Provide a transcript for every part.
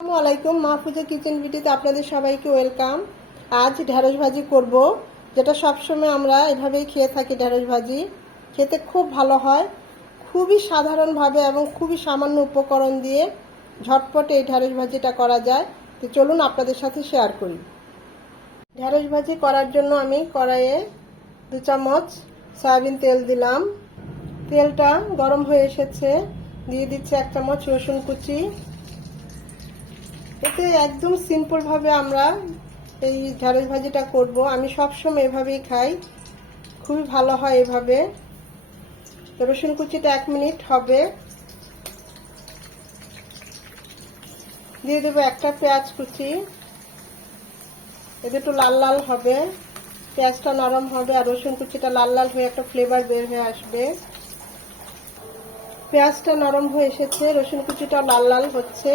আসসালামু আলাইকুম মাহফুজা কিচেন ভিডিওতে আপনাদের সবাইকে ওয়েলকাম। আজ ঢেঁড়স ভাজি করব, যেটা সবসময় আমরা এভাবেই খেয়ে থাকি ঢেঁড়স ভাজি। খেতে খুব ভালো হয়, খুবই সাধারণভাবে এবং খুবই সামান্য উপকরণ দিয়ে ঝটপটে এই ঢেঁড়স ভাজিটা করা যায়। তো চলুন আপনাদের সাথে শেয়ার করি। ঢেঁড়স ভাজি করার জন্য আমি কড়াইয়ে দু চামচ সয়াবিন তেল দিলাম। তেলটা গরম হয়ে এসেছে, দিয়ে দিচ্ছি এক চামচ রসুন কুচি এতে একদম সিম্পল ভাবে আমরা এই ঢেঁড়স ভাজিটা করব। আমি সবসময় এভাবেই খাই। খুবই ভালো হয় এভাবে। রসুন কুচিটা এক মিনিট হবে। দিয়ে দেবো একটা পেঁয়াজ কুচি। এতে একটু লাল লাল হবে। পেঁয়াজটা নরম হবে আর রসুন কুচিটা লাল লাল হয়ে একটা ফ্লেভার বের হয়ে আসবে। পেঁয়াজটা নরম হয়ে এসেছে, রসুন কুচিটা লাল লাল হচ্ছে।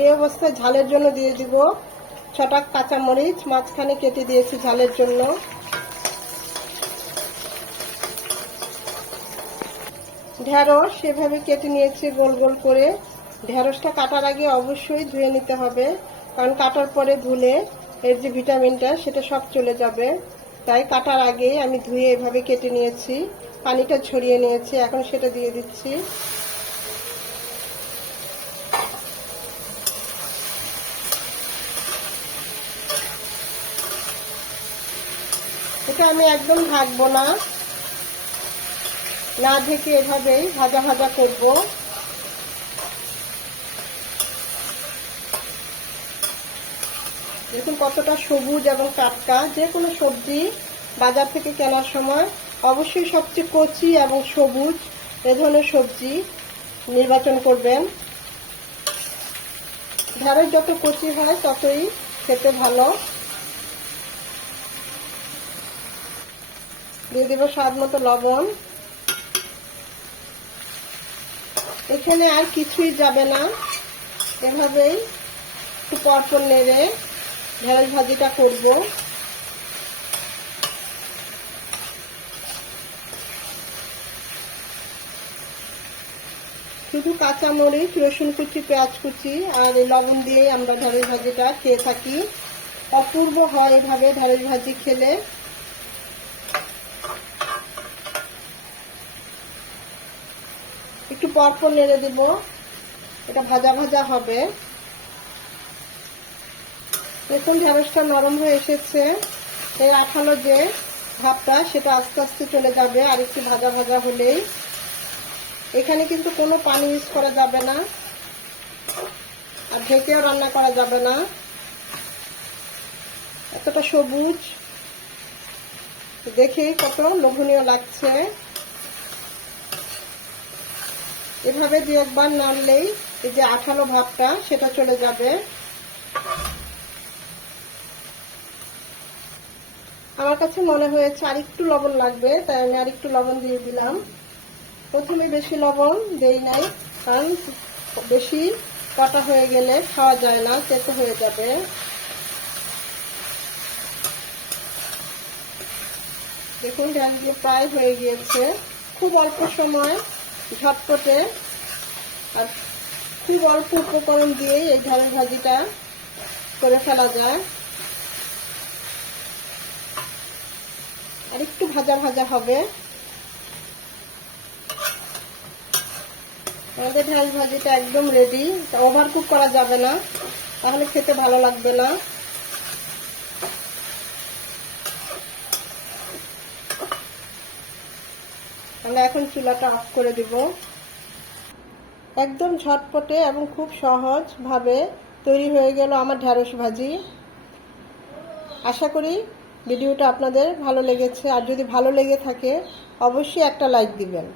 এই অবস্থায় ঝালের জন্য দিয়ে দিব ছটা কাঁচামরিচ, মাঝখানে কেটে দিয়েছি ঝালের জন্য। ঢেঁড়স সেভাবে কেটে নিয়েছি গোল গোল করে। ঢেঁড়সটা কাটার আগে অবশ্যই ধুয়ে নিতে হবে, কারণ কাটার পরে ধুলে এর যে ভিটামিনটা, সেটা সব চলে যাবে। তাই কাটার আগে আমি ধুয়ে এভাবে কেটে নিয়েছি। পানিটা ছড়িয়ে নিয়েছি, এখন সেটা দিয়ে দিচ্ছি। এটা আমি একদম ঢাকবো না। না ঢেকে এভাবেই ভাজা ভাজা করব। দেখুন কতটা সবুজ এবং টাটকা যে কোনো সবজি বাজার থেকে কেনার সময় অবশ্যই সবচেয়ে কচি এবং সবুজ এ ধরনের সবজি নির্বাচন করবেন। ঢেঁড়স যত কচি হয় ততই খেতে ভালো। দিয়ে দেবো স্বাদ মতো লবণ। এখানে আর কিছুই যাবে না। এভাবেই একটু পরপর নেড়ে ঢেঁড়স ভাজিটা করব। শুধু কাঁচা মরিচ রসুন কুচি, পেঁয়াজ কুচি আর লবণ দিয়ে আমরা ঢেঁড়স ভাজিটা খেয়ে থাকি। অপূর্ব হয় এভাবে ঢেঁড়স ভাজি খেলে। একটু পরপর নেড়ে দিব। এটা ভাজা ভাজা হবে। দেখুন, ঢেঁড়সটা নরম হয়ে এসেছে। এই আঠালো যে ভাবটা, সেটা আস্তে আস্তে চলে যাবে আর একটু ভাজা ভাজা হলেই। এখানে কিন্তু কোনো পানি ইউজ করা যাবে না। আর ঢেকেও রান্না করা যাবে না। এতটা সবুজ। দেখে কত লোভনীয় লাগছে। এভাবে দু একবার নাড়লেই এই যে আঠালো ভাবটা, সেটা চলে যাবে। আমার কাছে মনে হয়েছে আর একটু লবণ লাগবে, তাই আমি আর একটু লবণ দিয়ে দিলাম। প্রথমে বেশি লবণ দেই নাই, কারণ বেশি কাটা হয়ে গেলে খাওয়া যায় না তেতো হয়ে যাবে। দেখুন ডাল প্রায় হয়ে গিয়েছে। খুব অল্প সময় ঝটপটে আর খুব অল্প উপকরণ দিয়েই এই ঝালের ভাজিটা করে ফেলা যায়। আর একটু ভাজা ভাজা হবে। আমাদের ঢেঁড়স ভাজিটা একদম রেডি ওভার কুক করা যাবে না, তাহলে খেতে ভালো লাগবে না। আমরা এখন চুলাটা অফ করে দিব। একদম ঝটপটে এবং খুব সহজভাবে তৈরি হয়ে গেল আমার ঢ্যাঁড়স ভাজি। আশা করি ভিডিওটা আপনাদের ভালো লেগেছে। আর যদি ভালো লেগে থাকে, অবশ্যই একটা লাইক দিবেন।